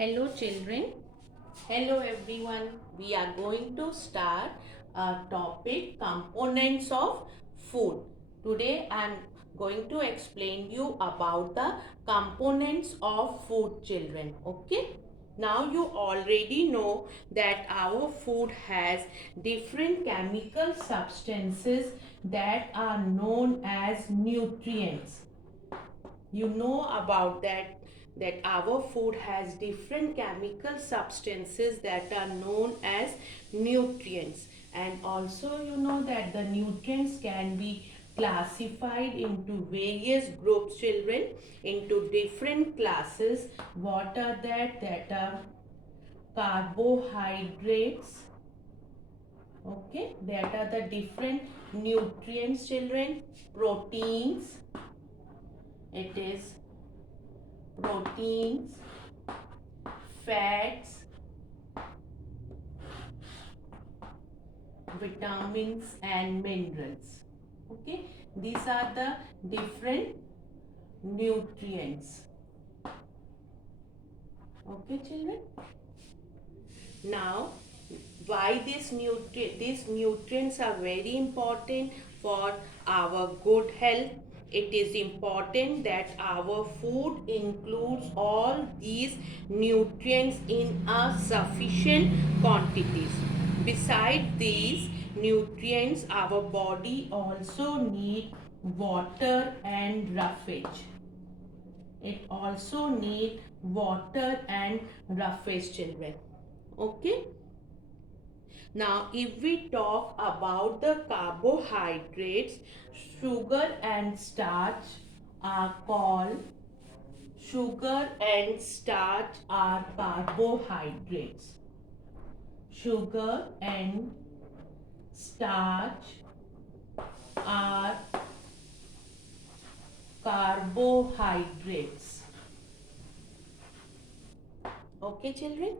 Hello children. Hello everyone. We are going to start a topic components of food. Today I am going to explain you about the components of food children. Okay. Now you already know that our food has different chemical substances that are known as nutrients. You know about that our food has different chemical substances that are known as nutrients, and also you know that the nutrients can be classified into various groups children, into different classes. What are that are carbohydrates. Okay, that are the different nutrients children. Proteins, it is proteins, fats, vitamins and minerals. Okay, these are the different nutrients. Okay children, now why these nutrients are very important for our good health. It is important that our food includes all these nutrients in a sufficient quantities. Besides these nutrients, our body also need water and roughage. It also need water and roughage children. Okay. Now, if we talk about the carbohydrates, sugar and starch are called sugar and starch are carbohydrates. Sugar and starch are carbohydrates. Okay, children?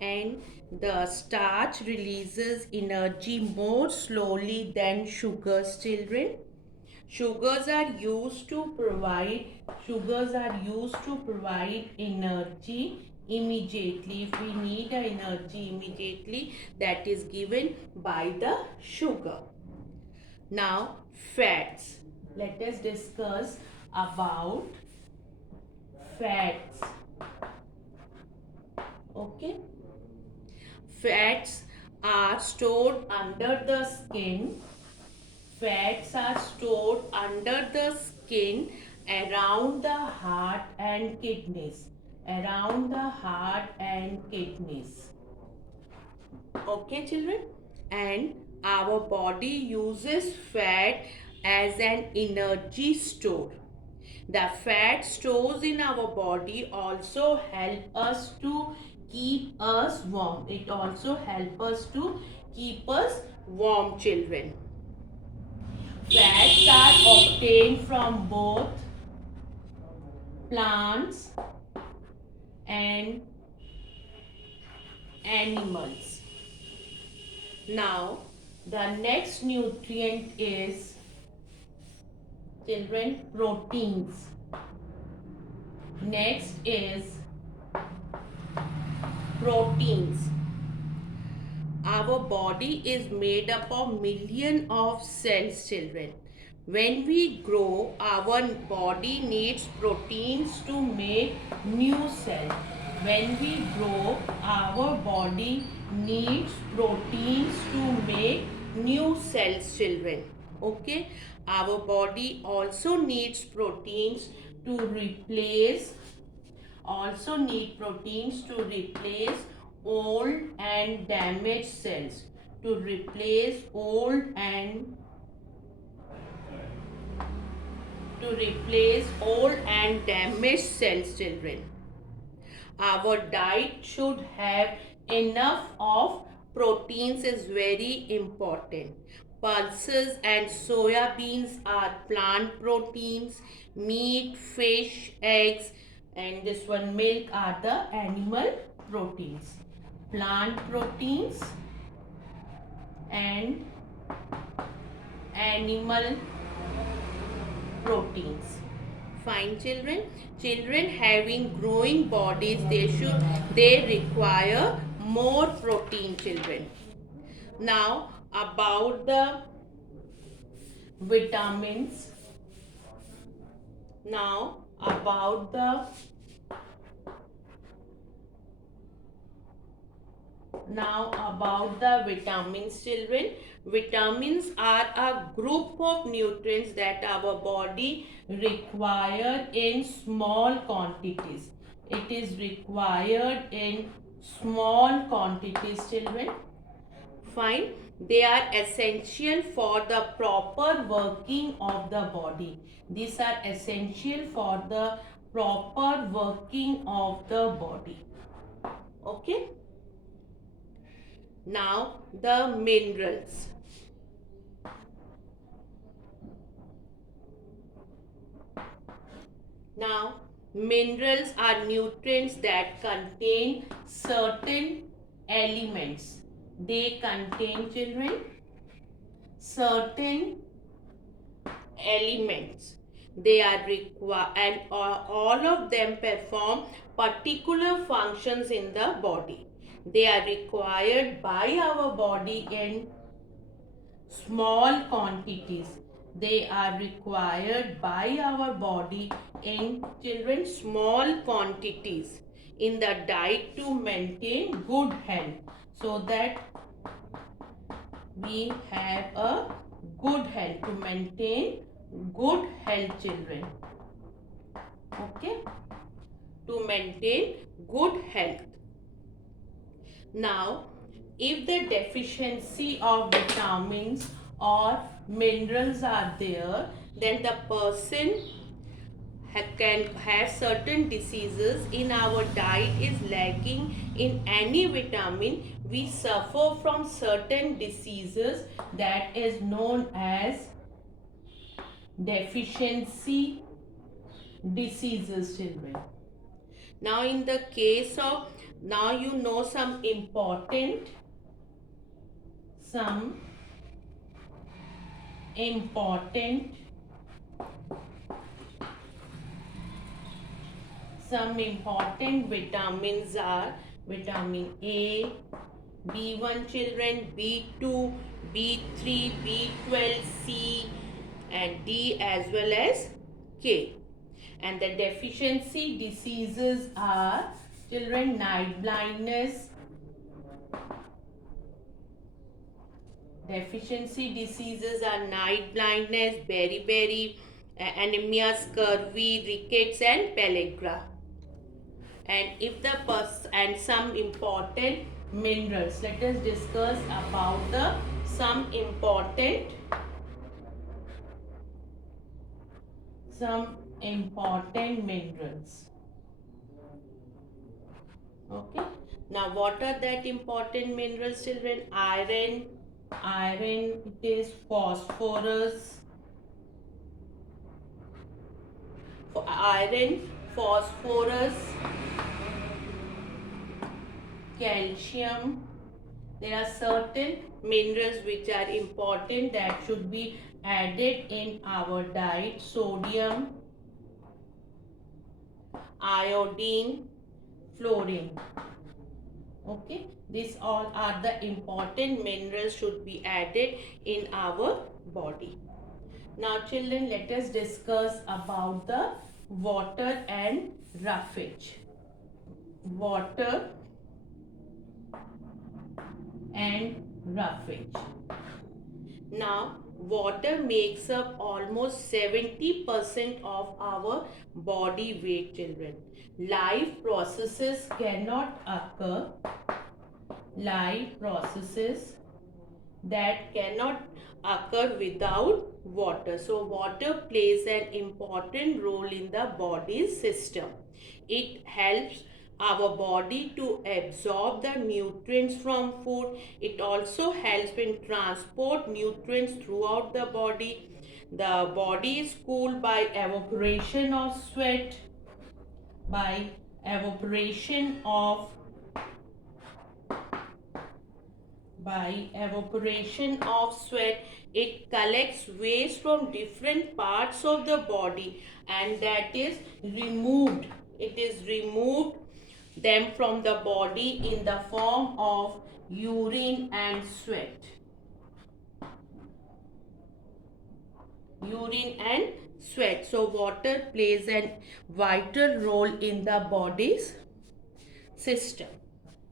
And the starch releases energy more slowly than sugars children. Sugars are used to provide energy immediately. If we need energy immediately, that is given by the sugar. Now fats, let us discuss about fats. Okay, fats are stored under the skin. Fats are stored under the skin around the heart and kidneys. Around the heart and kidneys. Okay, children? And our body uses fat as an energy store. The fat stores in our body also help us to keep us warm. It also help us to keep us warm, children. Fats are obtained from both plants and animals. Now, the next nutrient is children proteins. Next is proteins. Our body is made up of million of cells children. When we grow, our body needs proteins to make new cells. When we grow, our body needs proteins to make new cells children. Okay, our body also needs proteins to replace old and damaged cells, to replace old and damaged cells children. Our diet should have enough of proteins is very important. Pulses and soya beans are plant proteins. Meat, fish, eggs, and this one milk are the animal proteins. Plant proteins and animal proteins. Fine children. Children having growing bodies, they require more protein children. Now about the vitamins. Now about the vitamins children. Vitamins are a group of nutrients that our body require in small quantities. It is required in small quantities children. Fine. They are essential for the proper working of the body. These are essential for the proper working of the body. Okay. Now the minerals. Now minerals are nutrients that contain certain elements. They contain children certain elements. They are required and all of them perform particular functions in the body. They are required by our body in small quantities. They are required by our body in children small quantities in the diet to maintain good health, so that we have a good health, to maintain good health children. Okay, to maintain good health. Now if the deficiency of vitamins or minerals are there, then the person can have certain diseases. In our diet is lacking in any vitamin, we suffer from certain diseases that is known as deficiency diseases children. Now in the case of, now you know some important some important vitamins are vitamin A, B1 children, B2, B3, B12, C and D as well as K. And the deficiency diseases are children night blindness, deficiency diseases are night blindness, beriberi, anemia, scurvy, rickets and pellagra. And if the and some important minerals, let us discuss about the some important minerals. Okay, now what are that important minerals children? Iron, it is phosphorus, calcium. There are certain minerals which are important that should be added in our diet. Sodium, iodine, fluorine. Okay, these all are the important minerals should be added in our body. Now children, let us discuss about the water and roughage. Water and roughage. Now water makes up almost 70% of our body weight children. Life processes that cannot occur without water. So water plays an important role in the body's system. It helps our body to absorb the nutrients from food. It also helps in transport nutrients throughout the body. The body is cooled by evaporation of sweat, by evaporation of By evaporation of sweat, it collects waste from different parts of the body and that is removed. It is removed them from the body in the form of urine and sweat. Urine and sweat. So water plays a vital role in the body's system.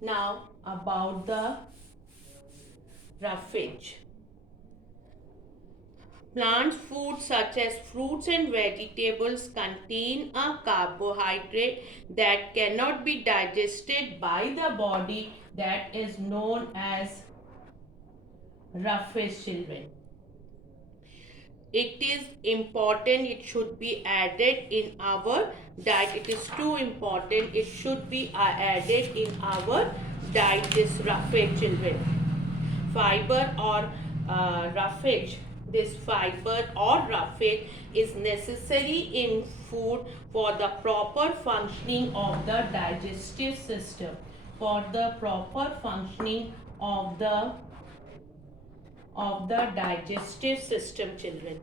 Now about the roughage. Plant foods such as fruits and vegetables contain a carbohydrate that cannot be digested by the body, that is known as roughage, children. It is important, it should be added in our diet. It is too important, it should be added in our diet, this roughage, children. Fiber or roughage, this fiber or roughage is necessary in food for the proper functioning of the digestive system, for the proper functioning of the digestive system, children.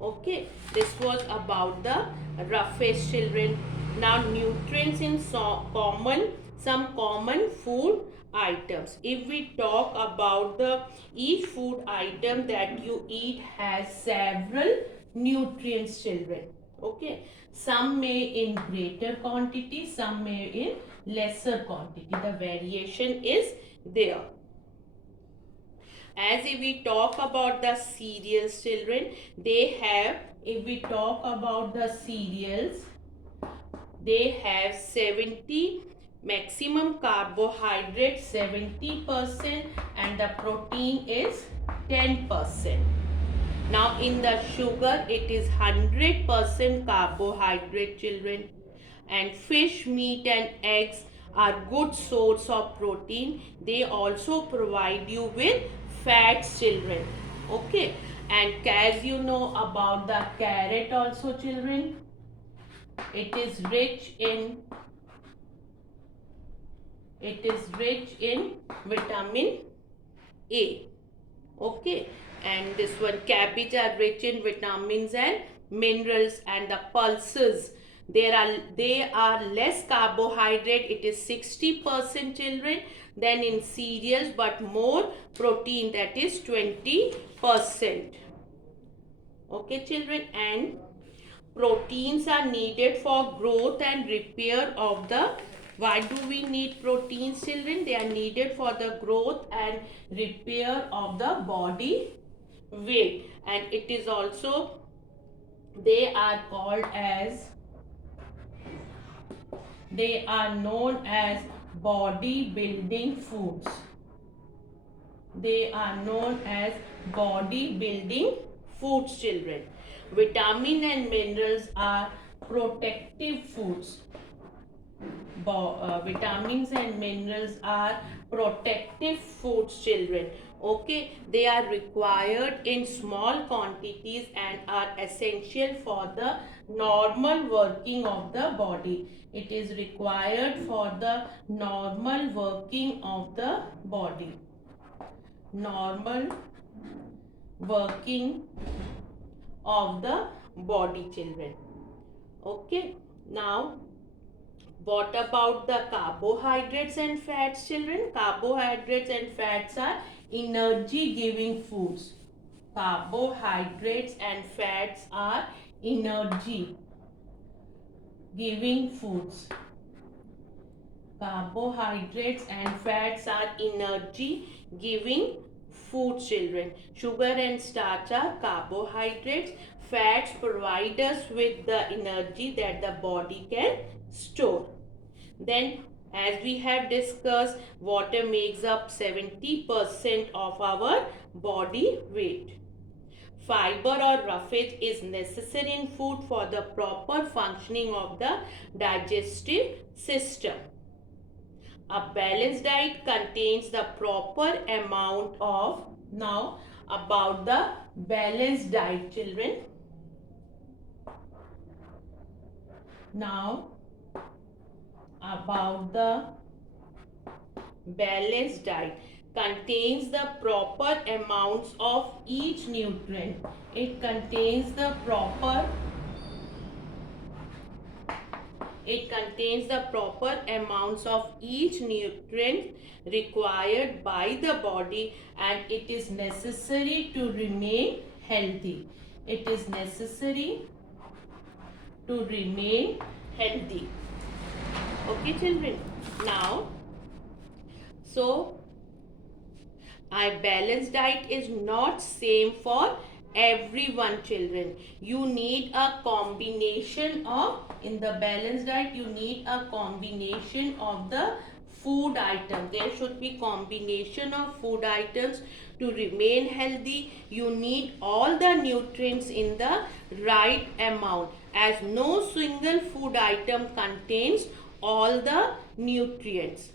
Okay, this was about the roughage, children. Now nutrients in some common food items. If we talk about the each food item that you eat has several nutrients, children. Okay, some may in greater quantity, some may in lesser quantity. The variation is there. As if we talk about the cereals, children, they have, if we talk about the cereals, they have 70 maximum carbohydrate 70% and the protein is 10%. Now in the sugar it is 100% carbohydrate, children. And fish, meat and eggs are good source of protein. They also provide you with fats, children. Okay, and as you know about the carrot also, children, it is rich in vitamin A. Okay, and this one cabbage are rich in vitamins and minerals. And the pulses, they are less carbohydrate, it is 60%, children, than in cereals, but more protein, that is 20%. Okay, children, and proteins are needed for growth and repair of the, why do we need proteins, children? They are needed for the growth and repair of the body weight. And it is also, they are called as, they are known as body building foods. They are known as body building foods, children. Vitamin and minerals are protective foods. Vitamins and minerals are protective foods, children. Okay, they are required in small quantities and are essential for the normal working of the body. It is required for the normal working of the body. Normal working of the body, children. Okay, now what about the carbohydrates and fats, children? Carbohydrates and fats are energy giving foods. Carbohydrates and fats are energy giving foods. Carbohydrates and fats are energy giving foods, children. Sugar and starch are carbohydrates. Fats provide us with the energy that the body can store. Then, as we have discussed, water makes up 70% of our body weight. Fiber or roughage is necessary in food for the proper functioning of the digestive system. A balanced diet contains the proper amount of, now about the balanced diet, children. Now about the balanced diet contains the proper amounts of each nutrient. It contains the proper amounts of each nutrient required by the body, and it is necessary to remain healthy. It is necessary to remain healthy. Okay, children. Now, so a balanced diet is not same for everyone, children. You need a combination of, in the balanced diet you need a combination of the food item. There should be combination of food items to remain healthy. You need all the nutrients in the right amount, as no single food item contains all the nutrients.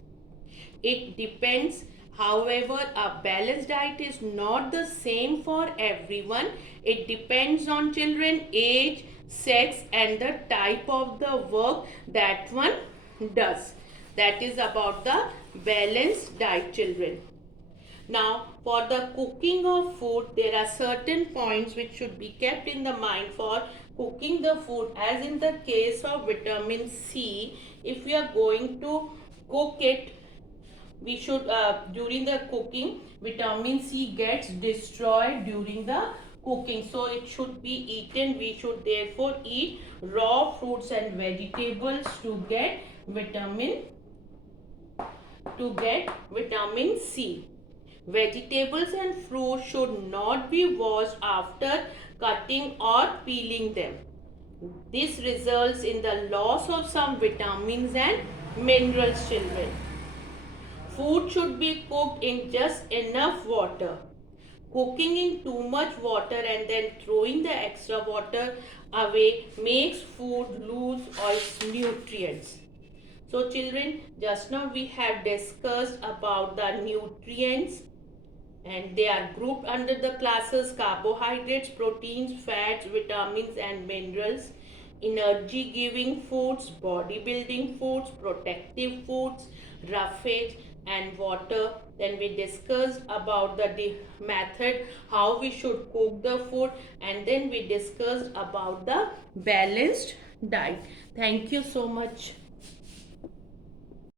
It depends. However, a balanced diet is not the same for everyone. It depends on children, age, sex, and the type of the work that one does. That is about the balanced diet, children. Now, for the cooking of food, there are certain points which should be kept in the mind for cooking the food. As in the case of vitamin C, if we are going to cook it, we should during the cooking, vitamin C gets destroyed during the cooking, so it should be eaten. We should therefore eat raw fruits and vegetables to get vitamin C. Vegetables and fruits should not be washed after cutting or peeling them. This results in the loss of some vitamins and minerals, children. Food should be cooked in just enough water. Cooking in too much water and then throwing the extra water away makes food lose its nutrients. So children, just now we have discussed about the nutrients, and they are grouped under the classes carbohydrates, proteins, fats, vitamins and minerals, energy giving foods, bodybuilding foods, protective foods, roughage and water. Then we discussed about the method how we should cook the food, and then we discussed about the balanced diet. Thank you so much.